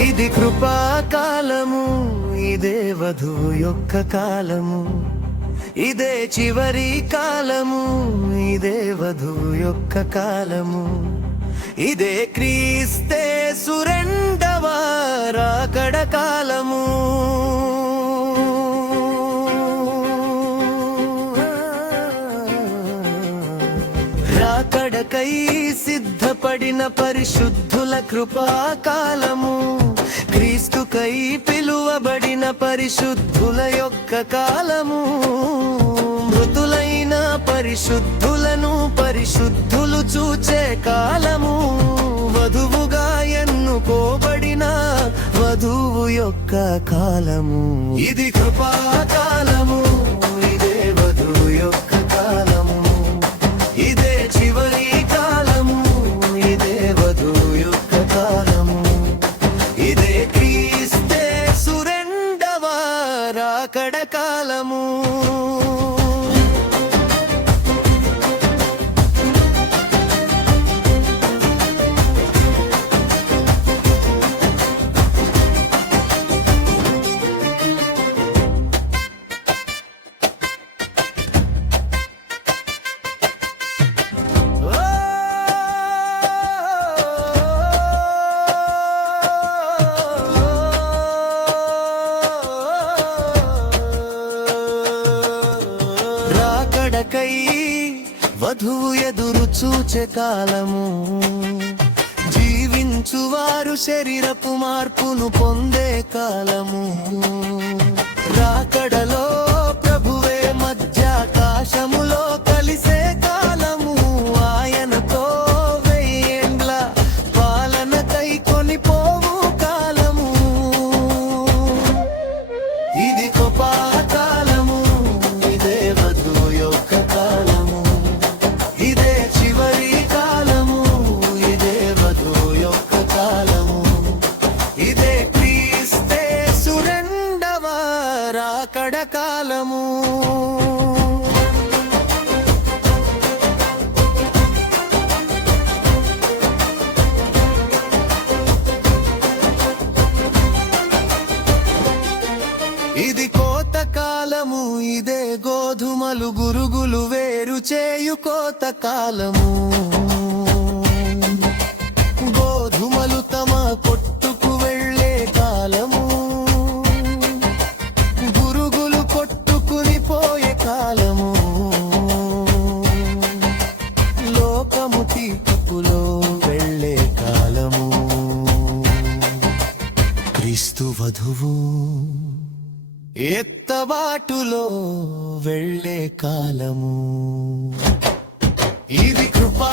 ఇది కృపాకాలము, ఇదే వధువు యొక్క కాలము, ఇదే చివరి కాలము, ఇదే వధువు యొక్క కాలము, ఇదే క్రీస్తేసు రెండవ రాకడ కాలము. రాకడకై సిద్ధపడిన పరిశుద్ధుల కృపాకాలము, క్రీస్తుకై పిలువబడిన పరిశుద్ధుల యొక్క కాలము, మృతులైన పరిశుద్ధులను పరిశుద్ధులు చూచే కాలము, వధువుగా ఎన్నుకోబడిన వధువు యొక్క కాలము. ఇది కృపాకాలము, ఇదే వధువు యొక్క కాలము, ఇదే చివరి కాలము, ఇదే వధువు యొక్క కాలము, ఇదే క్రీస్తేసు రెండవ రాకడ కాలము. రాకడకై వధువు ఎదురు చూచే కాలము, జీవించువారు శరీరపు మార్పును పొందే కాలము, రాకడలో ప్రభువే మధ్యాకాశములో కలిసే కాలము, ఆయనతో వెయ్యేండ్ల పాలనకై కొనిపోవు కాలము. ఇది కృపాకాలము, ఇదే వధువు యొక్క కాలము, ఇదే చివరి కాలము, ఇదే వధువు యొక్క కాలము, ఇదే క్రీస్తేసు రెండవ రాకడ కాలము. ఇది కోత కాలము, ఇదే గోధుమలు గురుగులు వేరు చేయు కోత కాలము, గోధుమలు తమ కొట్టుకు వెళ్ళే కాలము, గురుగులు కొట్టుకుని పోయే కాలము, లోకము తీర్పులో వెళ్ళే కాలము, క్రీస్తు వధువు ఎత్తబాటులో వెళ్ళే కాలము. ఇది కృపా